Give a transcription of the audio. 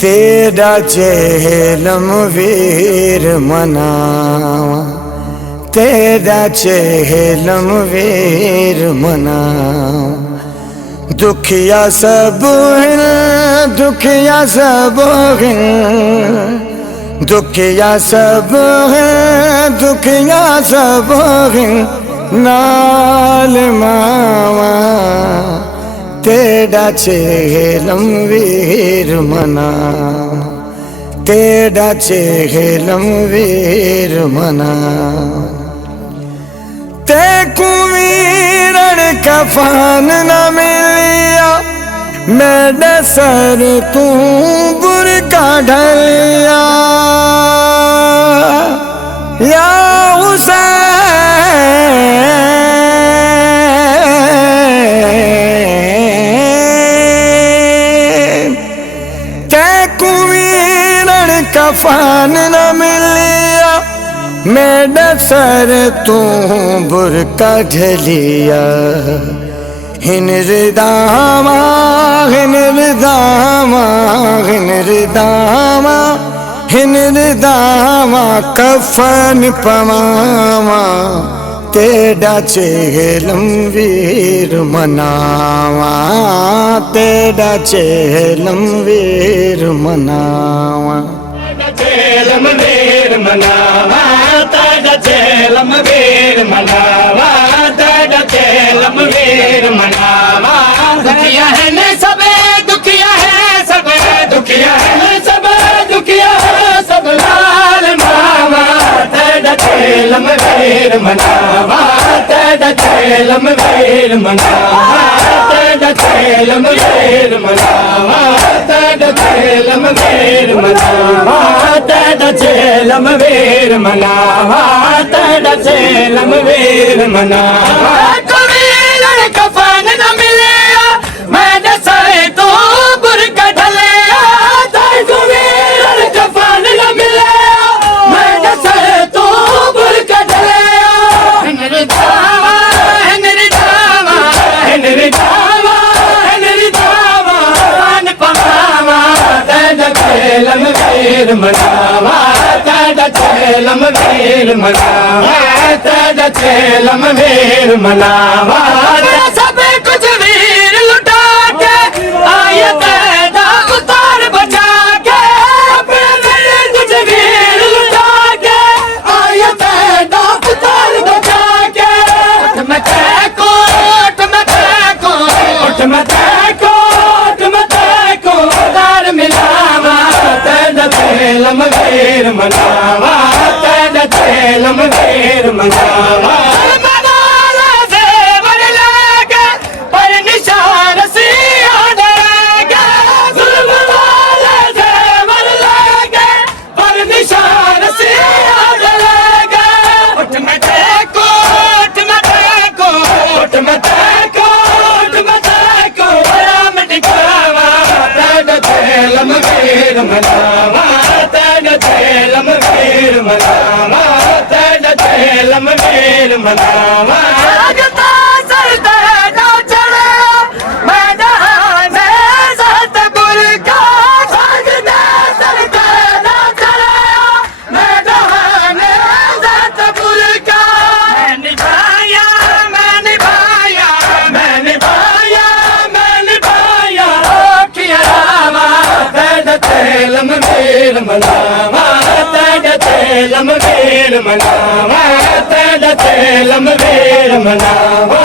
तेरा चेहलम वीर मनावा, तेरा चेहलम वीर मनावा। दुखिया सब हैं, दुखिया सब हैं, दुखिया सब हैं, दुखिया सब हैं नाल मावा। तेरा चेहलम वीर मना, तेरा चेहलम वीर मना। तेकू वीरण कफन न मिलिया, मेरे सर तू बुरका ढलिया। या हुसैन कफन न मिलिया, मेरा सर तू बुरका ढलिया। हिन रिदामा, हिन रिदामा, हिन रिदामा, हिन रिदामा कफन पमावा। तेरा चेहलम वीर मनावा, तेरा चेहलम वीर मनावा। चेलम वीर मनावा, तेरा चेलम वीर मनावा, तेरा चेलम वीर मनावा। दुखिया है न सब, दुखिया है सब, दुखिया है सब, दुखिया है सब लाल मावा। तेरा चेलम वीर मनावा, तेरा चेलम वीर मनावा, तेरा चेलम वीर मनावा, तेरा चेलम वीर मनावा, तेरा चेलम वीर मनावा, तेरा चेलम वीर मनावा। कबीर कफन न मिलिया, मेरे सर तू बुरका ढलिया। कबीर कफन न मिलिया, मेरे सर तू बुरका ढलिया। हिनरी दावा, हिनरी दावा, हिनरी दावा, हिनरी दावा वन पमावा। तेरा चेलम वीर मनावा, तेरा चेलम वीर मनावा, तेरा चेलम वीर मनावा। सब कुछ वीर लुटा के आए तेरा उतार बचा के। कुछ वीर लुटा के आए तेरा उतार बचा के। उठ मैं देखो, उठ मैं देखो, उठ मैं देखो, उठ मैं देखो दार मिलावा। तेरा चेलम वीर मनावा, तेरा चेलम वीर मनावा। पर निशान सी आड़ेगा, जुल्म वाले जेवर लेगे, पर निशान सी आड़ेगा। उठ मैं देखो, उठ मैं देखो, उठ मैं देखो, उठ मैं देखो राम दिखावा। तेरा चेलम वीर मनावा, तेरा चेलम वीर मनावा, तेरा चेलम वीर मनावा। चेलम वीर मनावा, तेरा चेलम वीर मनावा, तेरा चेलम वीर मनावा।